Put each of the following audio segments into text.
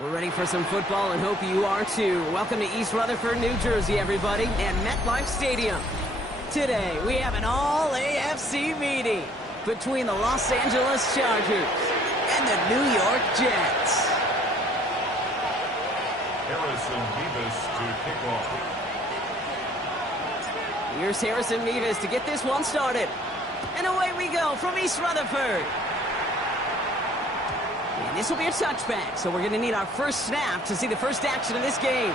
We're ready for some football and hope you are too. Welcome to East Rutherford, New Jersey, everybody, and MetLife Stadium. Today, we have an all-AFC meeting between the Los Angeles Chargers and the New York Jets. Harrison Mevis to kick off. Here's Harrison Mevis to get this one started. And away we go from East Rutherford. And this will be a touchback, so we're going to need our first snap to see the first action of this game.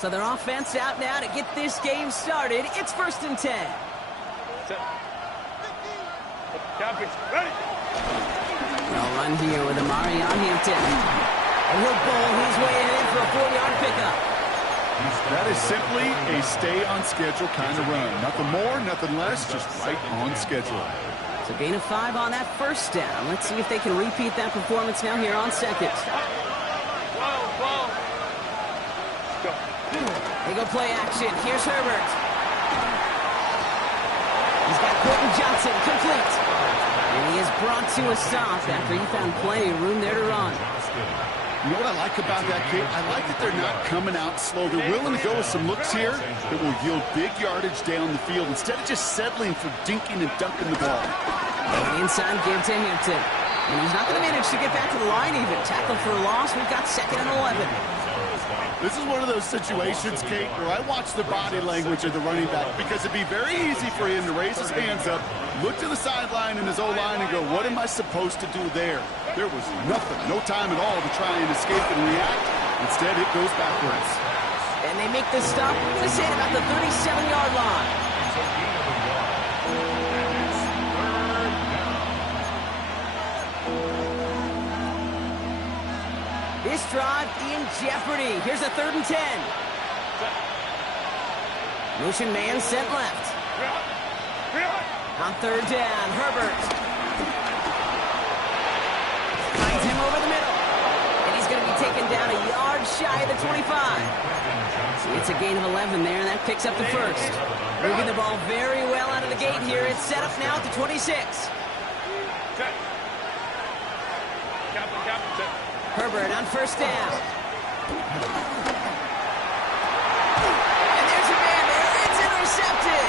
So their offense out now to get this game started. It's 1st and 10. Set. Captain's ready. Well run here with Amari on Hampton. And he'll bowl his way ahead for a 4-yard pickup. That is simply a stay-on-schedule kind of run. Nothing more, nothing less, just right on schedule. So gain of 5 on that first down. Let's see if they can repeat that performance now here on second. They go play action. Here's Herbert. He's got Quentin Johnson complete. And he is brought to a stop after he found plenty of room there to run. You know what I like about that kick? I like that they're not coming out slow. They're willing to go with some looks here that will yield big yardage down the field instead of just settling for dinking and dunking the ball. And inside give to Hampton. And he's not going to manage to get back to the line even. Tackle for a loss. We've got 2nd and 11. This is one of those situations, Kate, where I watch the body language of the running back because it'd be very easy for him to raise his hands up, look to the sideline in his O-line and go, what am I supposed to do there? There was nothing, no time at all to try and escape and react. Instead, it goes backwards. And they make the stop, I'm going to say, at about the 37-yard line. This drive in jeopardy. Here's a 3rd and 10. Motion man sent left. On 3rd down, Herbert. Finds him over the middle. And he's going to be taken down a yard shy of the 25. It's a gain of 11 there, and that picks up the first. Moving the ball very well out of the gate here. It's set up now at the 26. Herbert on 1st down. And there's your man there. It's intercepted.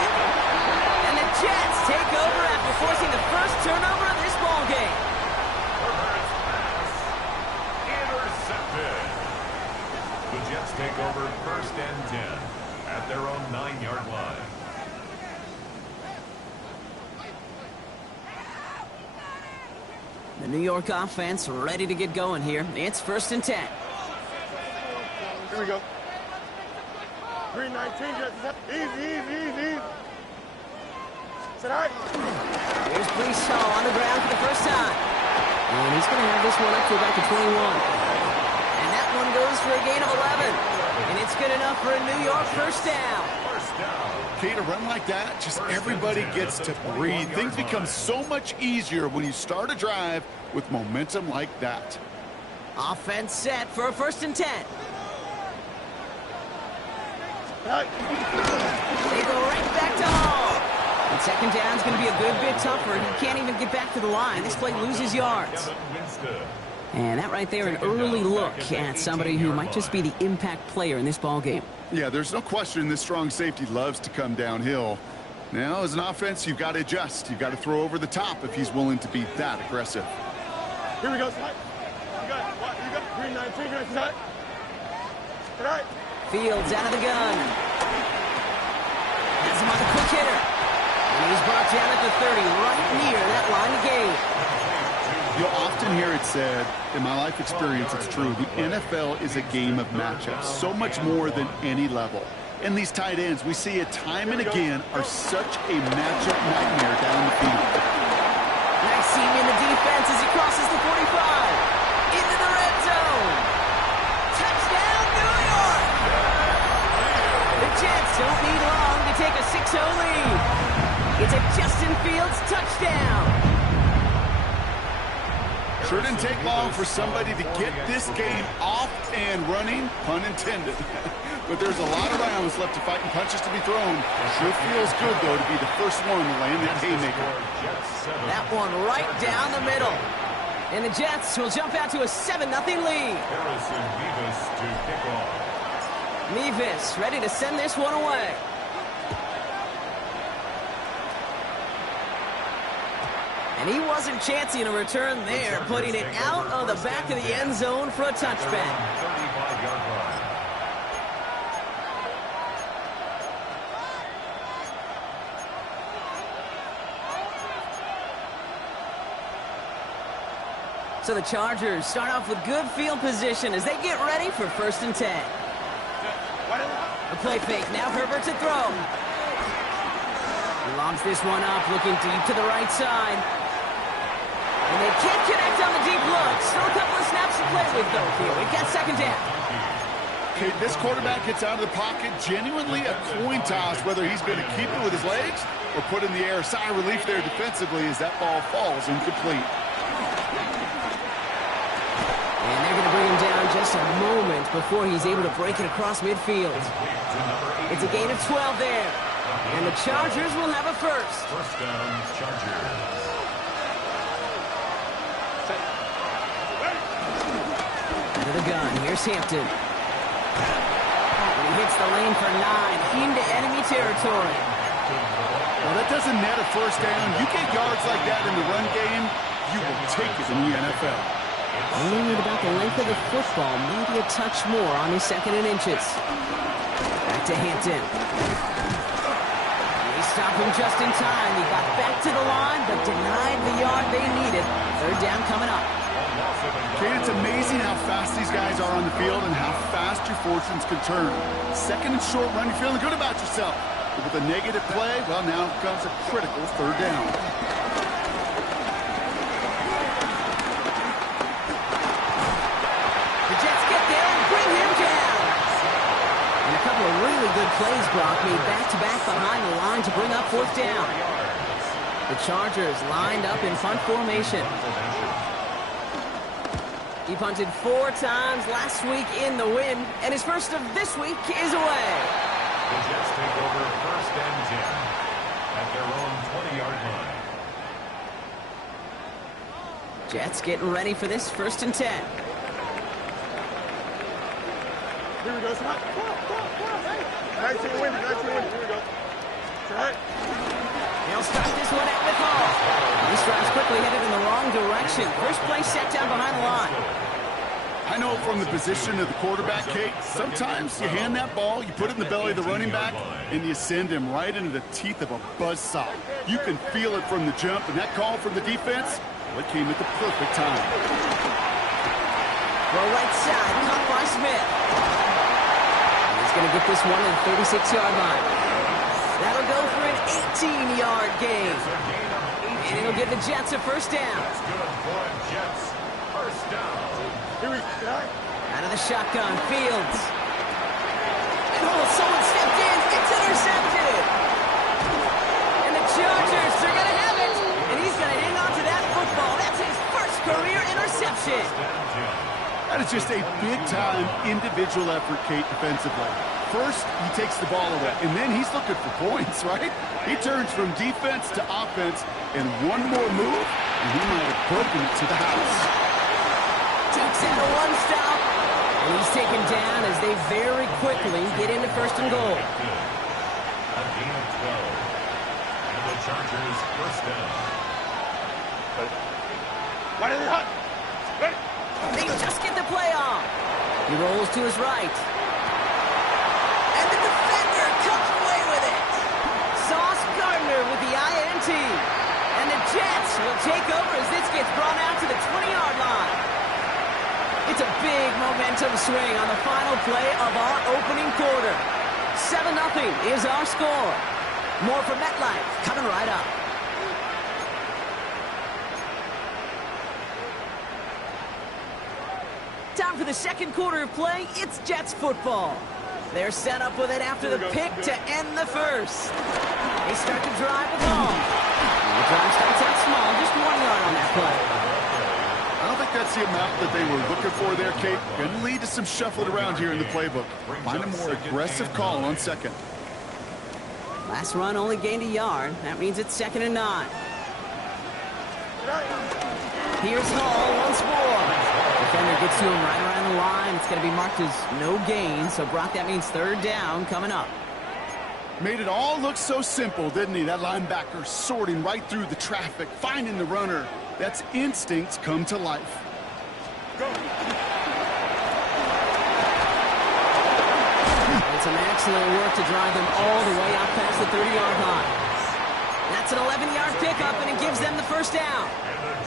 And the Jets take over after forcing the first turnover of this ball game. Herbert's pass intercepted. The Jets take over 1st and 10 at their own 9-yard line. The New York offense ready to get going here. It's 1st and 10. Here we go. 319, Jets. Easy. Sit all right. Here's Brees Hall on the ground for the first time. And he's going to have this one up to about the 21. And that one goes for a gain of 11. And it's good enough for a New York first down. Kate, a run like that, just everybody gets to breathe. Things become so much easier when you start a drive with momentum like that. Offense set for a 1st and 10. They go right back to Hall. And 2nd down's going to be a good bit tougher. He can't even get back to the line. This play loses yards. And that right there, an early look at somebody who might just be the impact player in this ball game. Yeah, there's no question this strong safety loves to come downhill. Now, as an offense, you've got to adjust. You've got to throw over the top if he's willing to be that aggressive. Here we go, son. You got it. You got it. Green 19, green 19. All right. Fields out of the gun. Has him on the quick hitter. And he's brought down at the 30, right near that line of game. You'll often hear it said, in my life experience, it's true, the NFL is a game of matchups, so much more than any level. And these tight ends, we see it time and again, are such a matchup nightmare down the field. Nice seam in the defense as he crosses the 45. Into the red zone. Touchdown, New York! The Jets don't need long to take a 6-0 lead. It's a Justin Fields touchdown. Sure didn't take long for somebody to get this game off and running, pun intended. But there's a lot of rounds left to fight and punches to be thrown. Sure feels good, though, to be the first one to land that haymaker. That one right down the middle. And the Jets will jump out to a 7-0 lead. Harrison Mevis to kick off. Mevis ready to send this one away. And he wasn't chancing a return there, putting it out of the back of the end zone for a touchback. 35-yard line. So the Chargers start off with good field position as they get ready for 1st and 10. A play fake, now Herbert to throw. He lobs this one up, looking deep to the right side. And they can't connect on the deep look. Still a couple of snaps to play with, though, here. We've got 2nd down. Okay, this quarterback gets out of the pocket, genuinely a coin toss, whether he's going to keep it with his legs or put in the air. Sigh of relief there defensively as that ball falls incomplete. And they're going to bring him down just a moment before he's able to break it across midfield. It's a gain of 12 there. And the Chargers will have a first. First down, Chargers. Into the gun. Here's Hampton. And he hits the lane for 9 into enemy territory. Well, that doesn't net a first down. You get yards like that in the run game, you will take it in the NFL. Only need about the length of the football, maybe a touch more on his 2nd and inches. Back to Hampton. They stop him just in time. He got back to the line, but denied the yard they needed. 3rd down coming up. Kate, it's amazing how fast these guys are on the field and how fast your fortunes can turn. 2nd and short run, you're feeling good about yourself. But with a negative play, well, now comes a critical 3rd down. Really good plays, Brock, made back-to-back behind the line to bring up 4th down. The Chargers lined up in punt formation. He punted 4 times last week in the win, and his first of this week is away. The Jets take over 1st and 10 at their own 20-yard line. Jets getting ready for this 1st and 10. Here we go, son. Come on. 19 winning. Here we go. It's all right. He'll start this one out with Hall. This drive's quickly headed in the wrong direction. First play set down behind the line. I know from the position of the quarterback, Kate, sometimes you hand that ball, you put it in the belly of the running back, and you send him right into the teeth of a buzzsaw. You can feel it from the jump, and that call from the defense, well, it came at the perfect time. Well, right side, caught by Smith. He's going to get this one at the 36-yard line. That'll go for an 18-yard gain. And it'll give the Jets a 1st down. That's good for Jets. down. Here we go. Out of the shotgun, Fields. Oh, someone stepped in. It's intercepted. And the Chargers are going to have it. And he's going to hang on to that football. That's his first career interception. That is just a big-time individual effort, Kate, defensively. First, he takes the ball away, and then he's looking for points, right? He turns from defense to offense, and one more move, and he might have broken it to the house. Takes out a one-stop, and he's taken down as they very quickly get into first and goal. A gain of 12. And the Chargers first down. Right in the hut. Ready. They just get the play off. He rolls to his right. And the defender comes away with it. Sauce Gardner with the INT. And the Jets will take over as this gets brought out to the 20-yard line. It's a big momentum swing on the final play of our opening quarter. 7-0 is our score. More from MetLife coming right up. Time for the second quarter of play. It's Jets football. They're set up with it after the pick to end the first. They start to drive with ball. The drive starts out small, just 1 yard on that play. I don't think that's the amount that they were looking for there, Kate. Going to lead to some shuffling around here in the playbook. Find a more aggressive call on second. Last run only gained a yard. That means it's 2nd and 9. Here's Hall once more. Defender gets to him right around the line. It's going to be marked as no gain. So, Brock, that means 3rd down coming up. Made it all look so simple, didn't he? That linebacker sorting right through the traffic, finding the runner. That's instincts come to life. It's an excellent work to drive them all the way out past the 30-yard line. That's an 11-yard pickup, and it gives them the first down.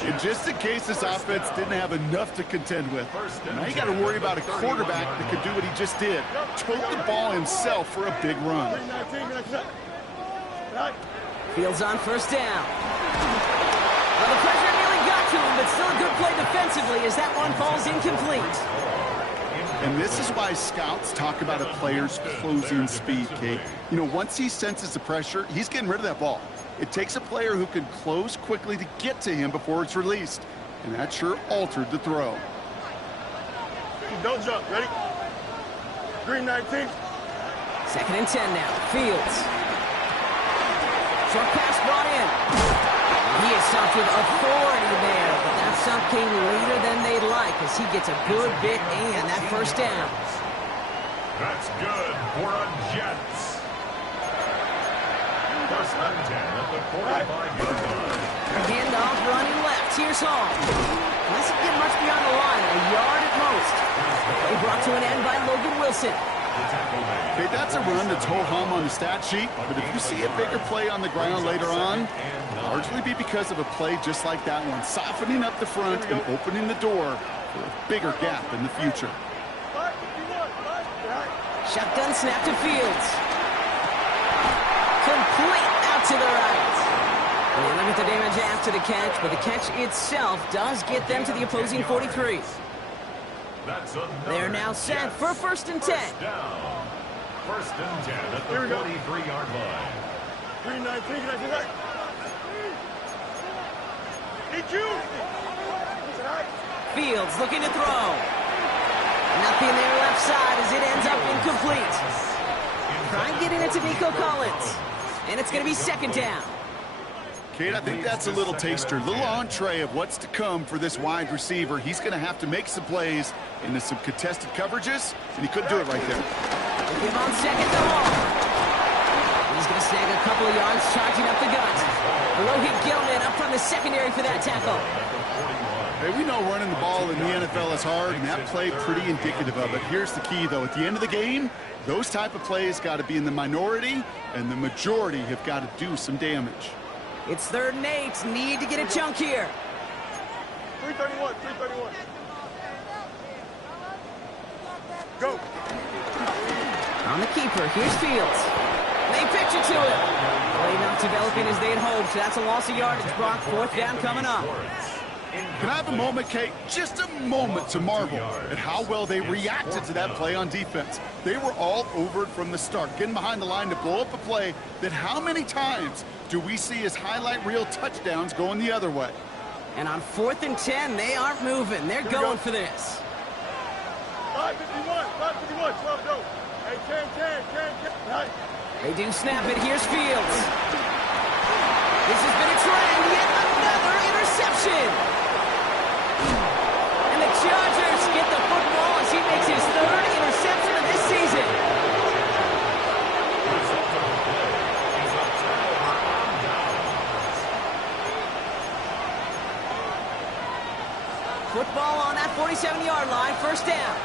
And just in case this offense didn't have enough to contend with, now you got to worry about a quarterback that could do what he just did. Tote the ball himself for a big run. Fields on first down. Well, the pressure nearly got to him, but still a good play defensively as that one falls incomplete. And this is why scouts talk about a player's closing speed, Kate. You know, once he senses the pressure, he's getting rid of that ball. It takes a player who can close quickly to get to him before it's released. And that sure altered the throw. Don't jump. Ready? Green 19. 2nd and 10 now. Fields. Short pass brought in. He is stopped with authority there, but that stop came later than they'd like as he gets a good bit and that first down. That's good for a Jets. First and 10 at the 45-yard line. Handoff running left. Here's Hall. Doesn't get much beyond the line, a yard at most. Play brought to an end by Logan Wilson. Okay, that's a run that's ho-hum on the stat sheet, but if you see a bigger play on the ground later on, it'll largely be because of a play just like that one, softening up the front and opening the door for a bigger gap in the future. Shotgun snap to Fields. Complete out to the right. And they limit the damage after the catch, but the catch itself does get them to the opposing 43. They're now set for 1st and 10. Down. 1st and 10 at the 43-yard line. Green 19. Can I do that? Need you. Fields looking to throw. Nothing there left side as it ends up incomplete. Try getting it to Nico Collins. And it's going to be 2nd down. Kate, I think that's a little taster, a little entree of what's to come for this wide receiver. He's going to have to make some plays into some contested coverages, and he couldn't do it right there. We'll give on 2nd to Hall. He's going to snag a couple of yards, charging up the gut. Rohit Gilman up from the secondary for that tackle. Hey, we know running the ball in the NFL is hard, and that play pretty indicative of it. Here's the key, though. At the end of the game, those type of plays got to be in the minority, and the majority have got to do some damage. It's 3rd and 8. Need to get a chunk here. 331. 331. Go. On the keeper, here's Fields. They pitch it to him. Play not developing as they had hoped. That's a loss of yardage. Brock, 4th down coming up. Can I have a moment, Kate? Just a moment to marvel at how well they reacted to that play on defense. They were all over it from the start, getting behind the line to blow up a play that how many times do we see as highlight reel touchdowns going the other way? And on 4th and 10, they aren't moving. They're going for this. 551, 551, slow go. Hey, 10. Right. They do snap it. Here's Fields. This has been a trend. Yet another interception. And the Chargers get the football as he makes his 3rd interception of this season. Football on that 47-yard line. First down.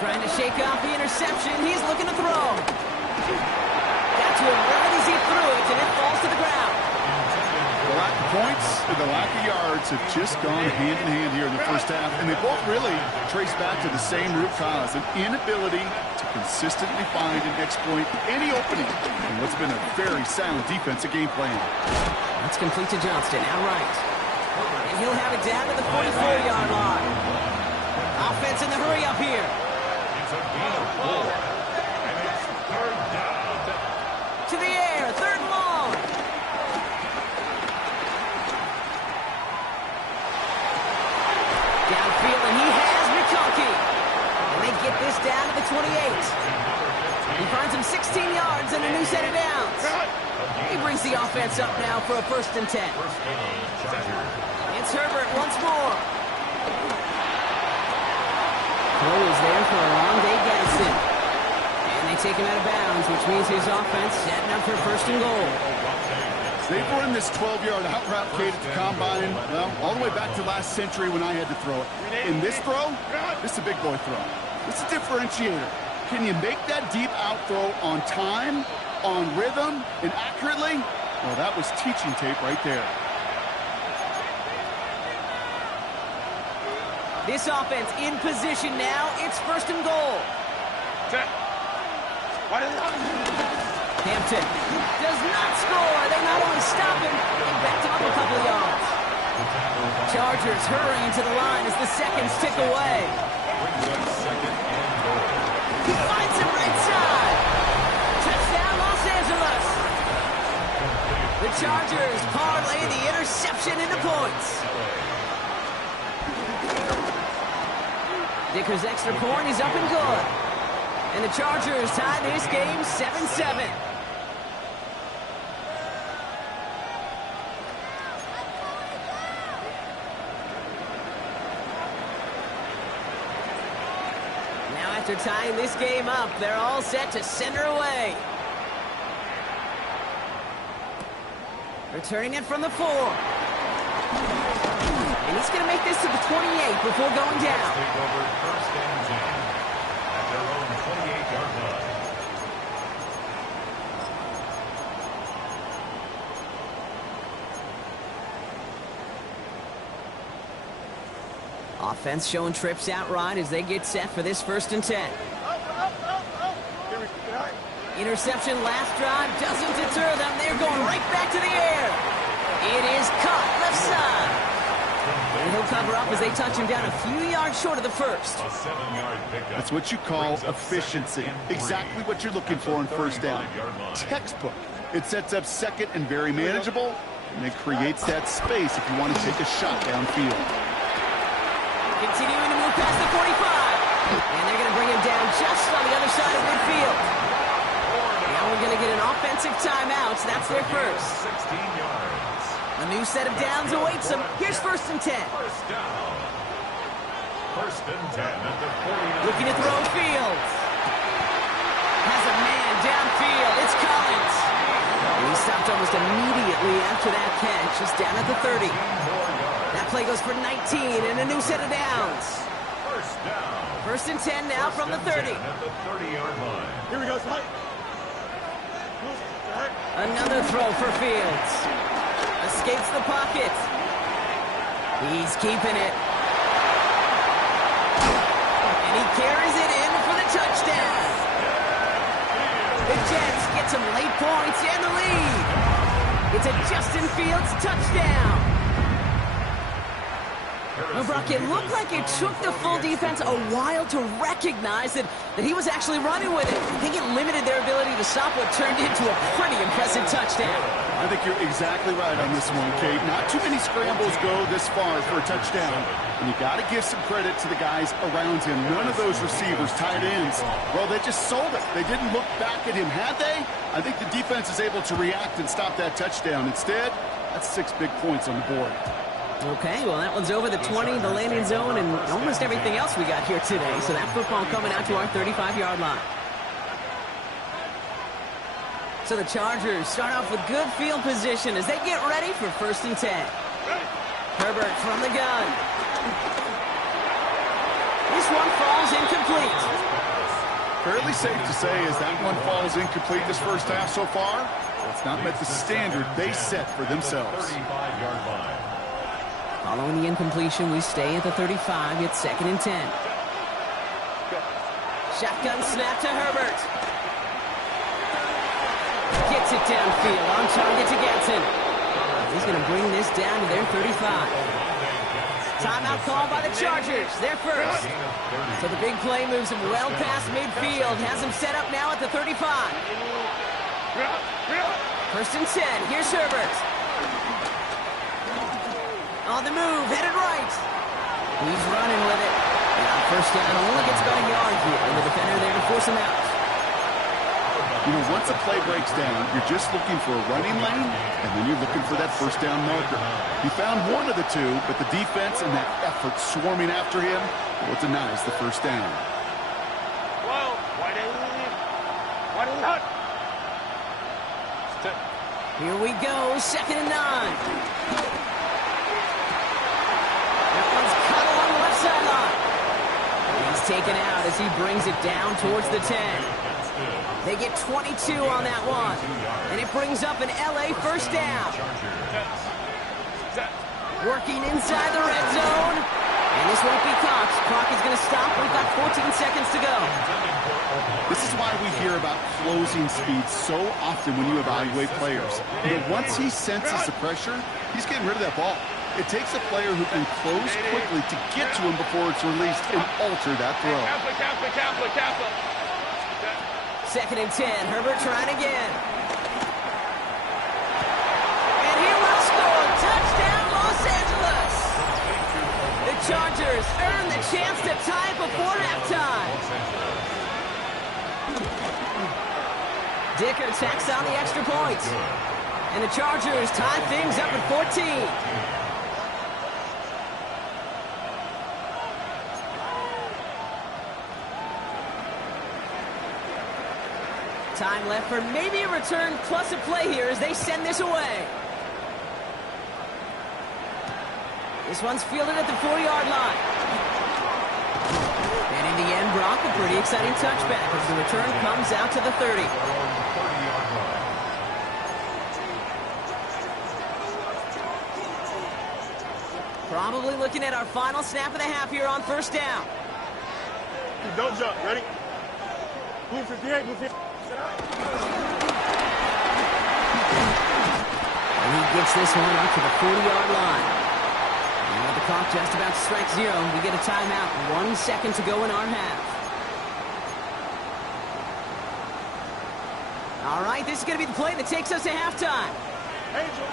Trying to shake off the interception. He's looking to throw. Got to him right as he threw it, and it falls to the ground. The lack of points and the lack of yards have just gone hand in hand here in the first half, and they both really trace back to the same root cause, an inability to consistently find and exploit any opening in what's been a very sound defensive game plan. That's complete to Johnston, outright. And he'll have it down to the 44-yard line. Offense in the hurry up here. It's a gain of 4, and it's 3rd down. To the air, 3rd and long. Downfield, and he has McConkey. And they get this down to the 28. He finds him 16 yards and a new set of downs. He brings the offense up now for a 1st and 10. It's Herbert once more. Cole is there for a long day, Gadsden. And they take him out of bounds, which means his offense setting up for 1st and goal. They've run this 12-yard out route, Kate, at the combine, well, all the way back to last century when I had to throw it. In this throw, this is a big boy throw. It's a differentiator. Can you make that deep out throw on time, on rhythm, and accurately? Well, that was teaching tape right there. This offense in position now. It's 1st and goal. Hampton does not score. They not only stop him, they backed him up a couple of yards. Chargers hurrying to the line as the seconds tick away. He finds him right side. Touchdown, Los Angeles. The Chargers parlay the interception into points. Dicker's extra point is up and good. And the Chargers tie this game 7-7. Now after tying this game up, they're all set to center away. Returning it from the 4. And he's going to make this to the 28 before going down. Take over 1st and 10 at their own 28-yard line. Offense showing trips outright as they get set for this 1st and 10. Interception last drive doesn't deter them. They're going right back to the air. It is caught left side. And he'll cover up as they touch him down a few yards short of the 1st. A 7-yard pickup. That's what you call efficiency. Exactly what you're looking for in 1st down. Textbook. It sets up 2nd and very manageable, and it creates that space if you want to take a shot downfield. Continuing to move past the 45. And they're going to bring him down just on the other side of midfield. Now we're going to get an offensive timeout. That's their first. 16 yards. A new set of downs awaits them. Here's 1st and 10. 1st down. 1st and 10 at the 49. Looking to throw Fields. Has a man downfield. It's Collins. And he stopped almost immediately after that catch. Just down at the 30. That play goes for 19 and a new set of downs. 1st down. 1st and 10 now from the 30. At the 30-yard line. Here we go, son. Another throw for Fields. Escapes the pocket. He's keeping it. And he carries it in for the touchdown. The Jets get some late points and the lead. It's a Justin Fields touchdown. Well, Brock, it looked like it took the full defense a while to recognize that he was actually running with it. I think it limited their ability to stop what turned into a pretty impressive touchdown. I think you're exactly right on this one, Kate. Not too many scrambles go this far for a touchdown. And you got to give some credit to the guys around him. None of those receivers, tight ends, well, they just sold it. They didn't look back at him, had they? I think the defense is able to react and stop that touchdown. Instead, that's 6 big points on the board. Okay, well, that one's over the 20, the landing zone, and almost everything else we got here today. So that football coming out to our 35-yard line. So the Chargers start off with good field position as they get ready for 1st and 10. Herbert from the gun. This one falls incomplete. Fairly safe to say as that one falls incomplete this first half so far, it's not met the standard they set for themselves. 35-yard line. Following the incompletion, we stay at the 35. It's 2nd and 10. Shotgun snap to Herbert. Gets it downfield, on target to Getson. He's going to bring this down to their 35. Timeout called by the Chargers. They're first. So the big play moves him well past midfield. Has him set up now at the 35. 1st and 10. Here's Herbert. On the move, headed right. He's running with it. Now 1st down, only gets about a yard here. And the defender there to force him out. You know, once a play breaks down, you're just looking for a running lane, and then you're looking for that 1st down marker. He found one of the two, but the defense and that effort swarming after him, well, denies the 1st down. Here we go, 2nd and 9. He's taken out as he brings it down towards the 10. They get 22 on that one. And it brings up an LA 1st down. Working inside the red zone. And this won't be caught. Clock is going to stop. We've got 14 seconds to go. This is why we hear about closing speed so often when you evaluate players. You know, once he senses the pressure, he's getting rid of that ball. It takes a player who can close quickly to get to him before it's released and alter that throw. 2nd and 10. Herbert trying again. And he will score. Touchdown, Los Angeles. The Chargers earn the chance to tie before halftime. Dicker tacks on the extra point. And the Chargers tie things up at 14. Time left for maybe a return plus a play here as they send this away. This one's fielded at the 40-yard line. And in the end, Brock, a pretty exciting touchback as the return comes out to the 30. Probably looking at our final snap of the half here on 1st down. Don't jump. Ready? Move 58, move 58. And he gets this one up to the 40-yard line. And with the clock just about to strike 0, we get a timeout. 1 second to go in our half. All right, this is going to be the play that takes us to halftime. Angel.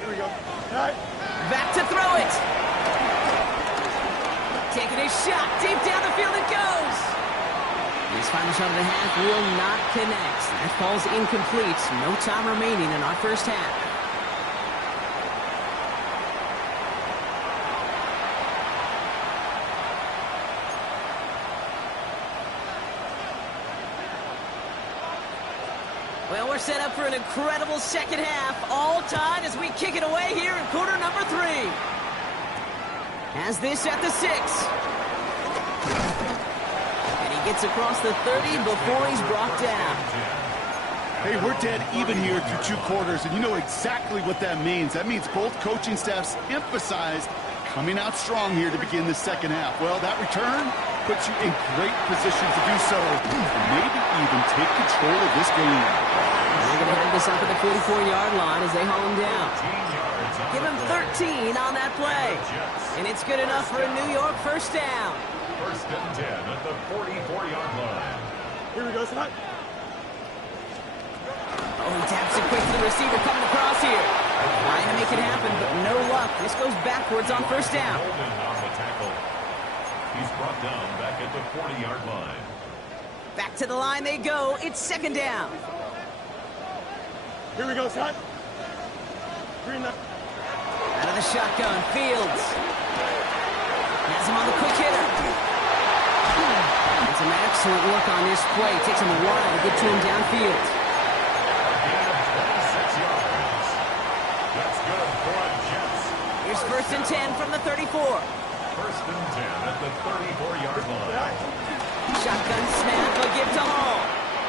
Here we go. All right. Back to throw it. Taking a shot. Deep down the field it goes. This final shot of the half will not connect. That falls incomplete. No time remaining in our 1st half. Well, we're set up for an incredible 2nd half. All tied as we kick it away here in quarter number 3. Has this at the 6. Gets across the 30 before he's brought down. Hey, we're dead even here through 2 quarters, and you know exactly what that means. That means both coaching staffs emphasized coming out strong here to begin the 2nd half. Well, that return puts you in great position to do so, and maybe even take control of this game. We're going to have this up at the 44-yard line as they haul him down. Give him 13 on that play. And it's good enough for a New York first down. First and 10 at the 44-yard line. Here we go, Scott. Oh, he taps it quick to the receiver coming across here. Trying to make it happen, but no luck. This goes backwards on first down. Holding on the tackle. He's brought down back at the 40-yard line. Back to the line they go. It's second down. Here we go, Scott. Green up. Out of the shotgun, Fields. Has him on the quick hitter. It's an excellent look on this play. Takes him a while to get to him downfield. Gain of 26 yards. That's good for the Jets. Here's first and 10 from the 34. First and 10 at the 34-yard line. Shotgun snap, a give to Hall.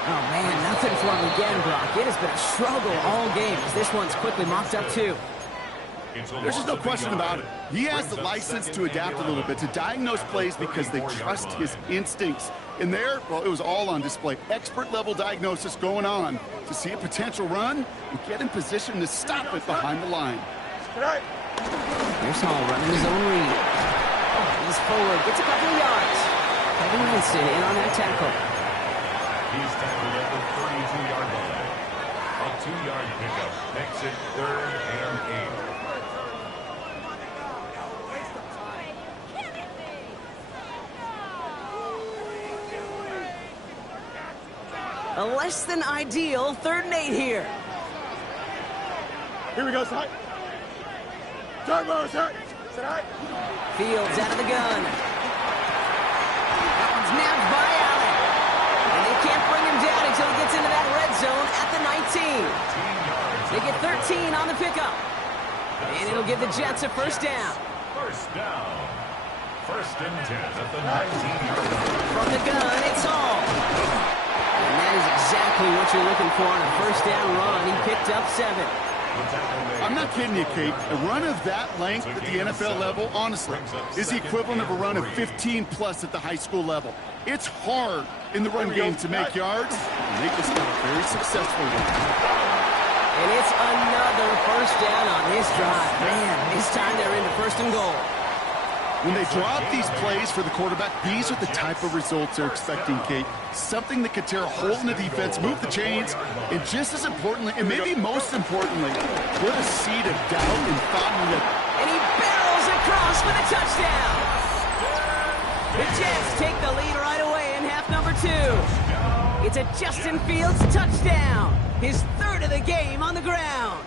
Oh, man, nothing for him again, Brock. It has been a struggle all game as this one's quickly mopped up, too. There's just no question about it. He has the license to adapt a little bit, to diagnose plays because they trust his instincts. And there, well, it was all on display. Expert-level diagnosis going on to see a potential run and get in position to stop it behind the line. Here's Hall running his own read. He's forward, gets a couple of yards. Kevin Winston in on that tackle. He's tackled at the 32-yard line. A 2-yard pickup makes it 3rd and 8. A less than ideal 3rd and 8 here. Here we go, Scott. Turbo, Scott. Fields out of the gun. That one's nabbed by Allen. And they can't bring him down until he gets into that red zone at the 19. They get 13 on the pickup. And it'll give the Jets a first down. First down. First and 10 at the 19-yard line. From the gun, it's Hall. And that is exactly what you're looking for on a first down run. He picked up 7. I'm not kidding you, Kate. A run of that length at the NFL level, honestly, is the equivalent of a run of 15-plus at the high school level. It's hard in the run game to make yards, and they just got a very successful one. And it's another first down on this drive. Man, this time they're into first and goal. When they draw up these plays for the quarterback, these are the type of results they're expecting, Kate. Something that could tear a hole in the defense, move the chains, and just as importantly, and maybe most importantly, put a seed of doubt in Fontenot. And he barrels across for the touchdown. The Jets take the lead right away in half number 2. It's a Justin Fields touchdown. His 3rd of the game on the ground.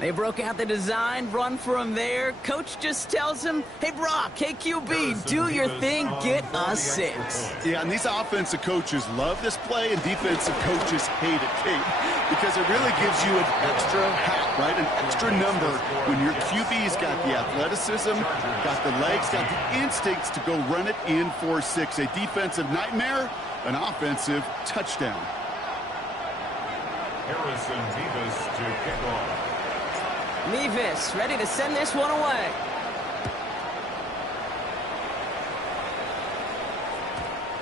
They broke out the design, run for him there. Coach just tells him, hey, Brock, hey, QB, do your thing, get a 6. Yeah, and these offensive coaches love this play, and defensive coaches hate it, Kate, because it really gives you an extra hat, right, an extra number when your QB's got the athleticism, got the legs, got the instincts to go run it in for 6. A defensive nightmare, an offensive touchdown. Harrison Davis to kick off. Nevis ready to send this one away.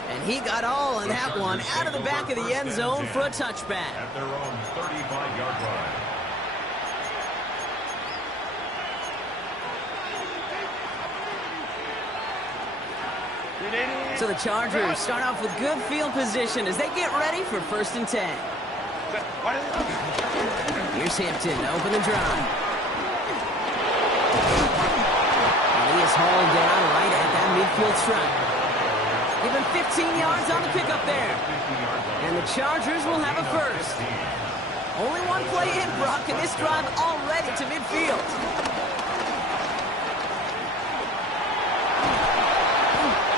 And he got all of that one out of the back of the end zone for a touchback. At their own 35-yard line. So the Chargers start off with good field position as they get ready for first and 10. Here's Hampton to open the drive. He is hauled down right at that midfield stripe. Give him 15 yards on the pickup there. And the Chargers will have a first. Only one play in, Brock, and this drive already to midfield.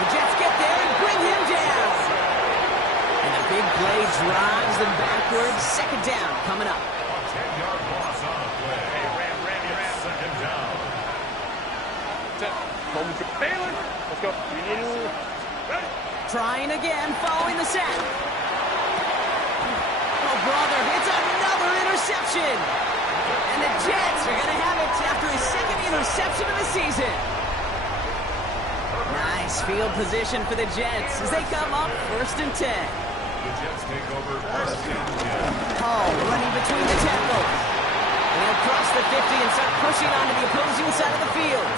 The Jets get there and bring him down. And the big play drives them backwards. Second down coming up. A 10-yard loss on the play. It's second down. Let's go. Trying again, following the sack. Oh, brother, it's another interception. And the Jets are going to have it after his 2nd interception of the season. Nice field position for the Jets as they come up first and 10. The Jets take over first and 10. Hall running between the tackles. And he'll cross the 50 and start pushing onto the opposing side of the field.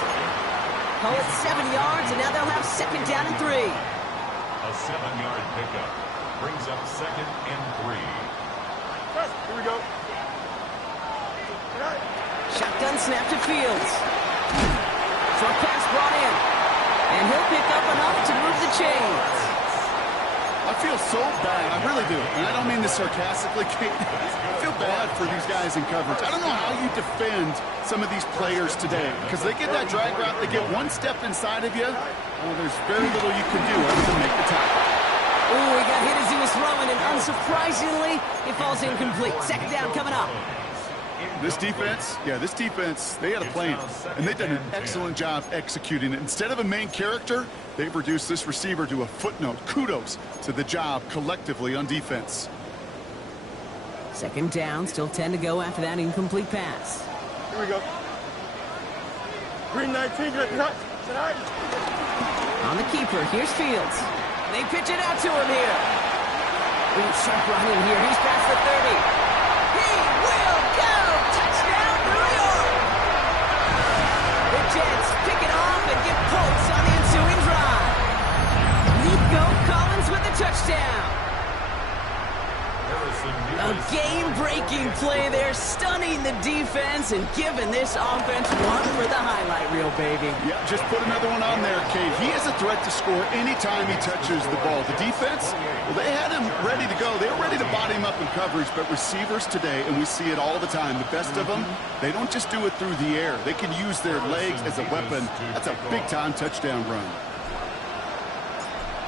Call it 7 yards, and now they'll have second down and 3. A 7-yard pickup brings up second and 3. Here we go. Shotgun snap to Fields. Short pass brought in. And he'll pick up enough to move the chains. I feel so bad. I really do. And I don't mean this sarcastically, Kate. I feel bad for these guys in coverage. I don't know how you defend some of these players today because they get that drag route, they get one step inside of you. Well, there's very little you can do other than make the tackle. Ooh, he got hit as he was throwing, and unsurprisingly, he falls incomplete. Second down coming up. This defense, they had a plan, and they've done an excellent job executing it. Instead of a main character, they've reduced this receiver to a footnote. Kudos to the job collectively on defense. Second down, still 10 to go after that incomplete pass. Here we go. Green 19, tonight. On the keeper, here's Fields. They pitch it out to him here. Ooh, sharp run in here. He's past the 30. He will go! Touchdown, New York! The Jets pick it off and get points on the ensuing drive. Nico Collins with the touchdown. A game-breaking play there, stunning the defense and giving this offense one for the highlight reel, baby. Yeah, just put another one on there, Kate. He is a threat to score anytime he touches the ball. The defense, well, they had him ready to go. They were ready to body him up in coverage, but receivers today, and we see it all the time, the best of them, they don't just do it through the air. They can use their legs as a weapon. That's a big-time touchdown run.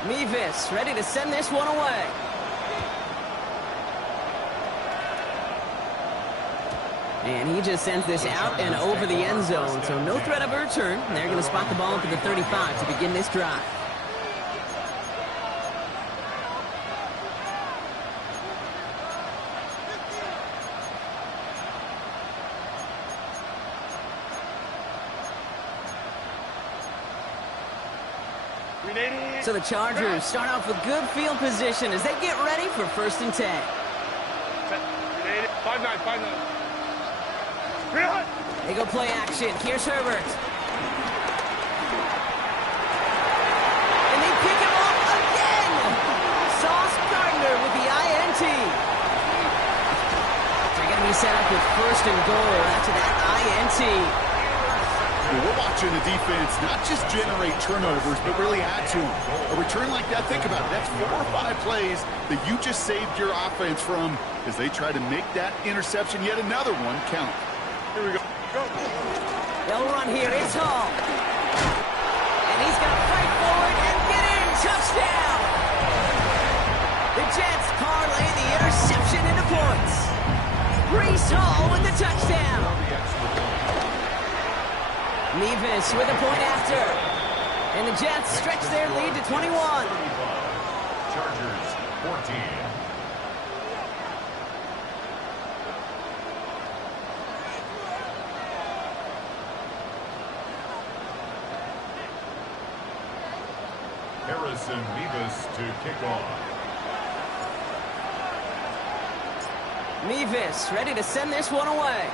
Mevis ready to send this one away. And he just sends this out and over the end zone, so no threat of a return. They're going to spot the ball up at the 35 to begin this drive. So the Chargers start off with good field position as they get ready for first and 10. 5-9. They go play action. Here's Herbert. And they pick him off again. Sauce Gardner with the INT. They're going to be set up with first and goal after that INT. Well, we're watching the defense not just generate turnovers, but really add to them. A return like that, think about it. That's 4 or 5 plays that you just saved your offense from as they try to make that interception, yet another one, count. Here we go. They'll run here. It's Hall. And he's going to fight forward and get in. Touchdown. The Jets parlay the interception into points. Breece Hall with the touchdown. Mevis with a point after. And the Jets stretch their lead to 21. Chargers 14. Harrison Mevis to kick off. Mevis ready to send this one away.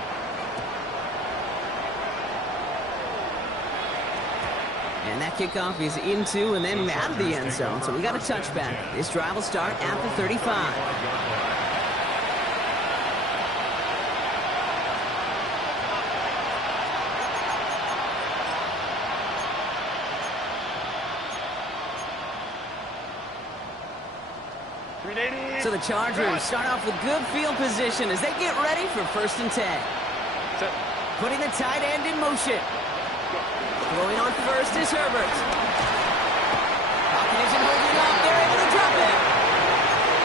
And that kickoff is into and then out of the end zone. So we got a touchback. This drive will start at the 35. So the Chargers start off with good field position as they get ready for first and 10. Putting the tight end in motion. Going on first is Herbert. Falcon isn't holding up. They're able to drop it.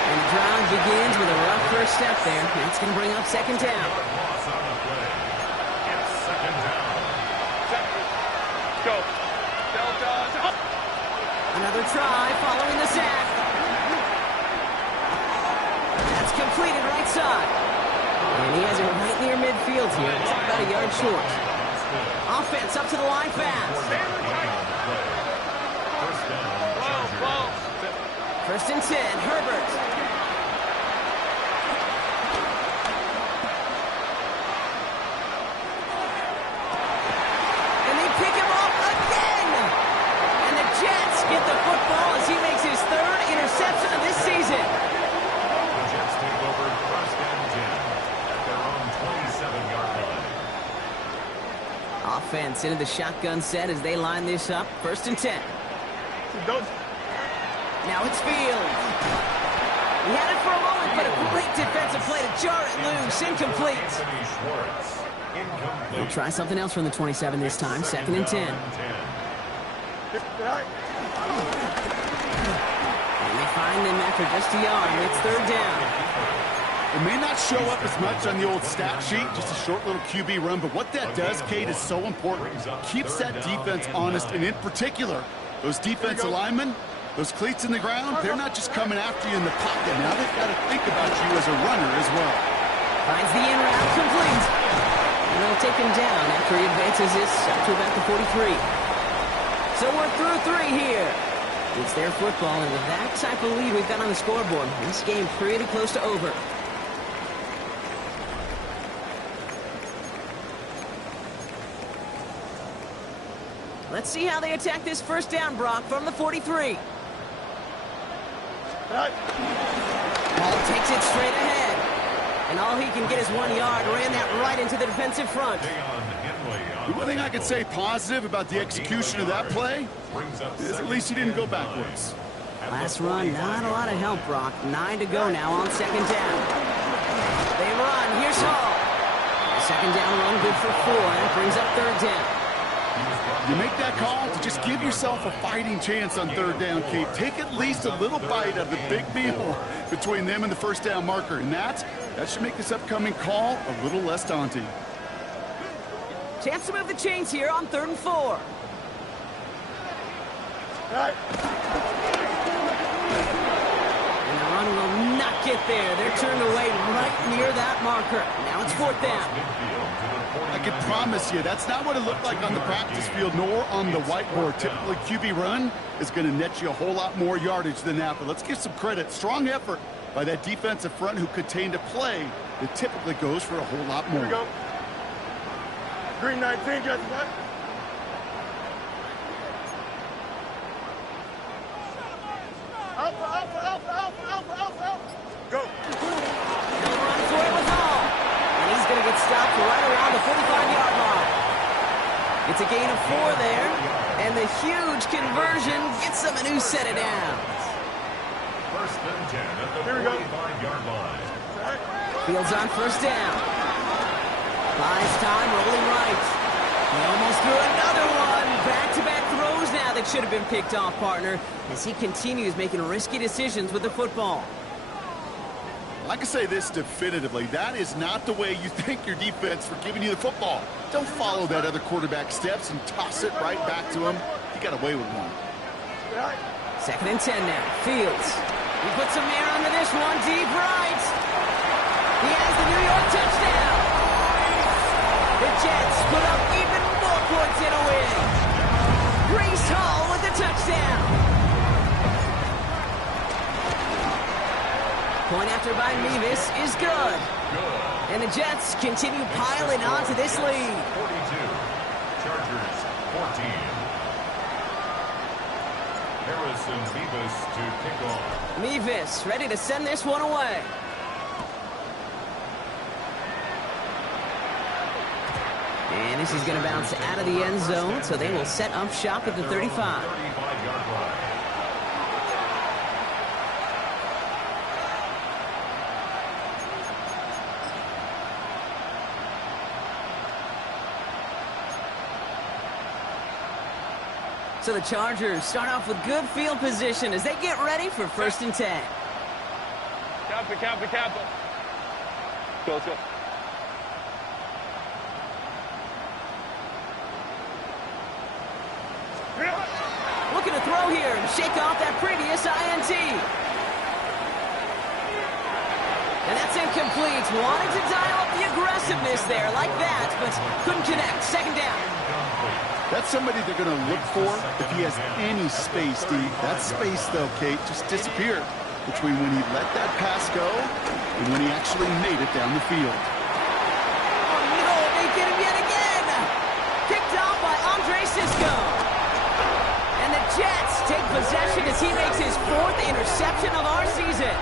And the drive begins with a rough first step there. That's going to bring up second down. Go. Delta. Another try following the sack. That's completed right side. And he has it right near midfield here. It's about a yard short. Offense up to the line fast. First and 10, Herbert. Offense into the shotgun set as they line this up. 1st and 10. Don't. Now it's Fields. He had it for a moment, but a great defensive play to jar it loose. Incomplete. Anthony Schwartz. Incomplete. They'll try something else from the 27 this time. 2nd and 10. And they find them after just a yard. And it's 3rd down. It may not show up as much on the old stat sheet, just a short little QB run, but what that does, Kate, is so important. Keeps that defense honest, and in particular, those defensive linemen, those cleats in the ground, they're not just coming after you in the pocket. Now they've got to think about you as a runner as well. Finds the in route, complete. And they'll take him down after he advances this up to about the 43. So we're through 3 here. It's their football, and with that type of lead we've got on the scoreboard, this game pretty close to over. Let's see how they attack this 1st down, Brock, from the 43. Ball takes it straight ahead. And all he can get is 1 yard. Ran that right into the defensive front. The one thing I could say positive about the execution of that play is at least he didn't go backwards. Last run, not a lot of help, Brock. 9 to go now on 2nd down. They run. Here's Hall. The 2nd down run good for 4. And it brings up 3rd down. You make that call to just give yourself a fighting chance on 3rd down, Kate. Take at least a little bite of the big meal between them and the 1st down marker. And that should make this upcoming call a little less daunting. Chance to move the chains here on 3rd and 4. And the run will not get there. They're turned away right near that marker. Now it's 4th down. I can promise you, that's not what it looked like on the practice field, nor on the whiteboard. Typically, QB run is going to net you a whole lot more yardage than that. But let's give some credit. Strong effort by that defensive front who contained a play that typically goes for a whole lot more. Here we go. Green 19, Jesse. Alpha. Go. He'll run for it with Hall. And he's going to get stopped right around the 45-yard line. It's a gain of 4 there. And the huge conversion gets them a new set of downs. 1st and 10 at the 45-yard line. Fields on 1st down. Buys time, rolling right. He almost threw another one. Back-to-back throws now that should have been picked off, partner, as he continues making risky decisions with the football. I can say this definitively. That is not the way you thank your defense for giving you the football. Don't follow that other quarterback steps and toss it right back to him. He got away with one. 2nd and 10 now. Fields. He puts some air under this one. Deep right. He has the New York touchdown. The Jets put up even more points in a win. Breece Hall with the touchdown. Point after by Mevis is good. And the Jets continue piling on to this lead. 42. Chargers 14. Harrison Mevis to kick off. Mevis ready to send this one away. And this is going to bounce out of the end zone, so they will set up shop at the 35. 35-yard line. So the Chargers start off with good field position as they get ready for 1st and 10. Kappa. Go. Looking to throw here and shake off that previous INT. And that's incomplete. Wanted to dial up the aggressiveness there like that, but couldn't connect. 2nd down. That's somebody they're going to look for if he has any space, Steve. That space, though, Kate, just disappeared between when he let that pass go and when he actually made it down the field. Oh, no, they get him yet again. Picked off by Andre Cisco. And the Jets take possession as he makes his 4th interception of our season.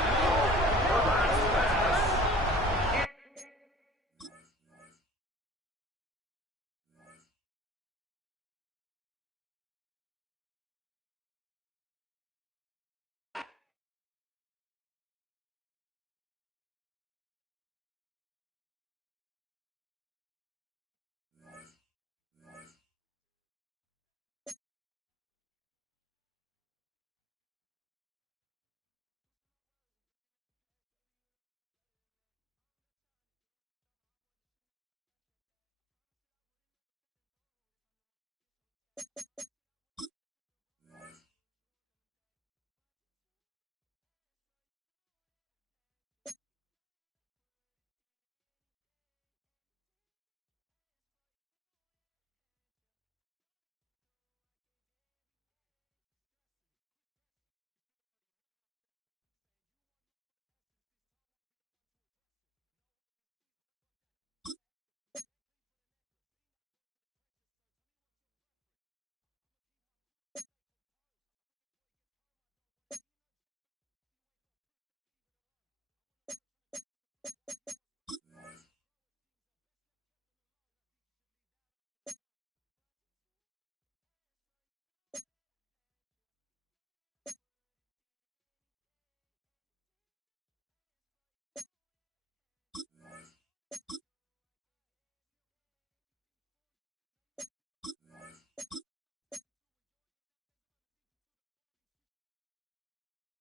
you